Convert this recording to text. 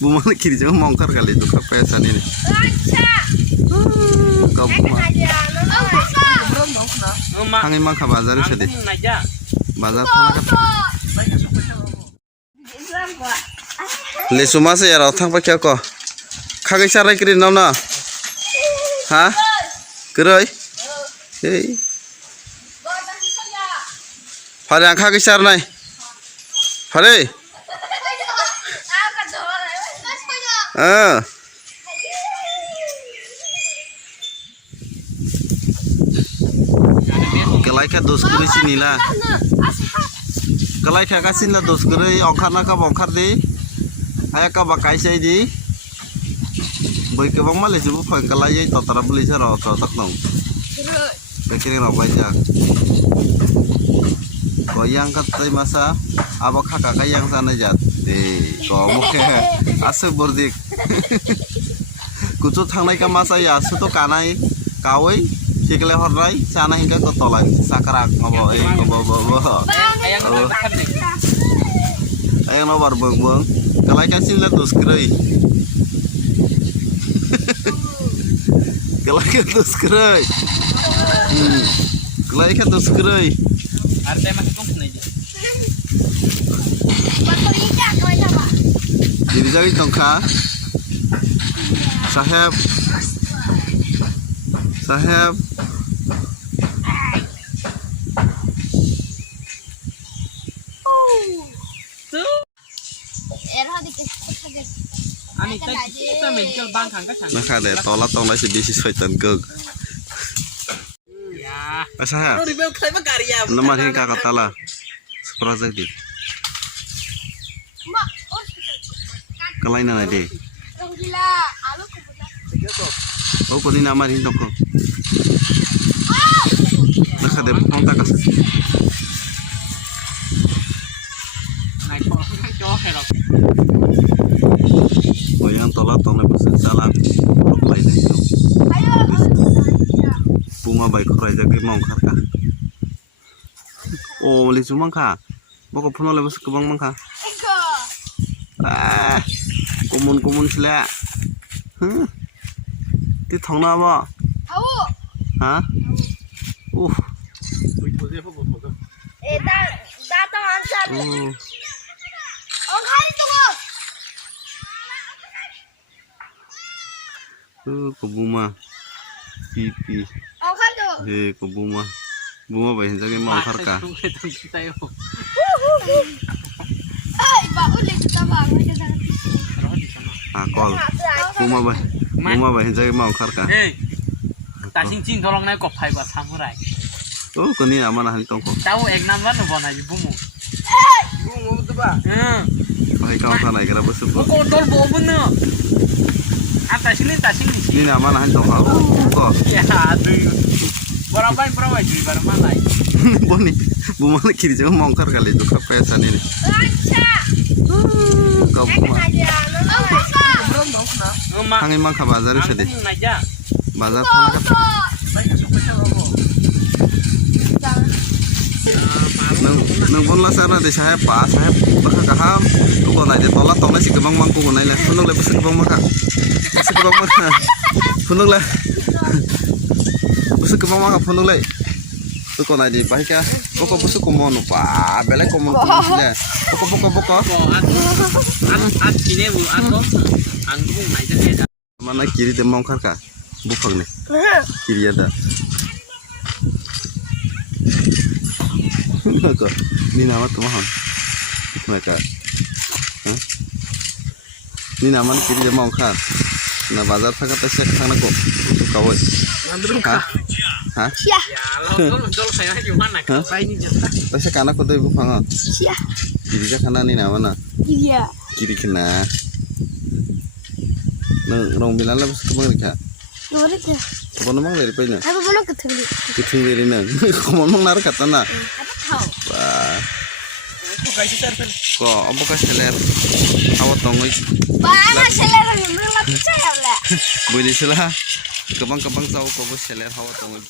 Bumalik kiri jangan mongkar kali itu kepesan ini. Kau Hangin mangka bazar sedih. Bazar sana kata. Lesu masa ya rotang pakai aku. Kaki cara kiri nona. Hah? Kerai? Hei. Hari yang kaki cara nai. Hari. Kelai ka dos kuri sini lah. Kelai ka kasin lah dos kuri ongkar nak bongkar di. Ayah ka bakai saya di. Baik ke bang malah cuba pang kelai itu tara beli cara atau tak nong. Bekirin apa aja. Goyang kata masa abak kakak yang sana jat. Kamu ase bordik. Kucut hangai ka masa ya asu to kanai kawai sikle horai sana hingga ke tolan sakrak ngobo ayo nobar beng kalai ka sila dos krei kalai ka dos krei kalai ka dos krei arte masih tunggu nih jadi jadi tongka Saheb Nah deh tolak tolak si bisi setan geg Saheb nama hingga kata lah seperti itu kelainan ada oh kau ini nama ini toko nak ada pun tak kasih oh yang tolak tolak pesan salah lain itu bunga baik kerja ke mau karka oh beli cuma kah bawa pun oleh bos kebang mangka kumun selak Ti thong na ba? Hả? Kubuma. Pipi. Kubuma. Buma ba hinja ke mau karka. Kol. Buma ba hinja ke mau karka. Tasing tolong naik kopai buat samurai. Oh, kini aman ahli tongko. Tahu egnan mana bona ibumu. Bungu betul ba? Pakai kau sana kira besuk. Kotor bau bener. Tasing Ini aman ahli tongko. Kok? Ya aduh. Berapa jual barang mana? Boni, buma kiri jangan mongkar kali itu kepesan ini. Kau buma. Hangin mangka bazar sedih. Bazar sana kata. Nang pun lah sana di saya pas saya berkaham. Kau kau naik tolak si kebang mangku kau naik lah. Punung lah besar kebang maka. Punung lah. Besar kebang maka punung lah. Tu kau naik di bahika. Kau besar kau mau nupa. Belai kau mau nupa. Pokok. At kini bu atom. Anggung naik jadi. Mana kiri dia mongkar kah? Bufang nih. Kiri ada. Mereka. Ini nama teman. Mereka. Ini nama kiri dia mongkar. Nah bazar sangat pesek sana kok. Untuk kawai. Hah? Ya, lo saya gimana? Apa ini jatah? Pesek anak kau tu bufang. Iya. Kiri kana ni nama na. Iya. Kiri kena. Nong bilang lah besok kemana kah? Luar itu. Kapan mang dari pena? Apa belum ketemu? Keting dari nang. Kapan mang narik kata na? Apa tahu? Wah. Kok apa kasih seler? Awat tongoi. Bana seler belum percaya lah. Boleh salah. Kebang tahu kau seler awat tongoi.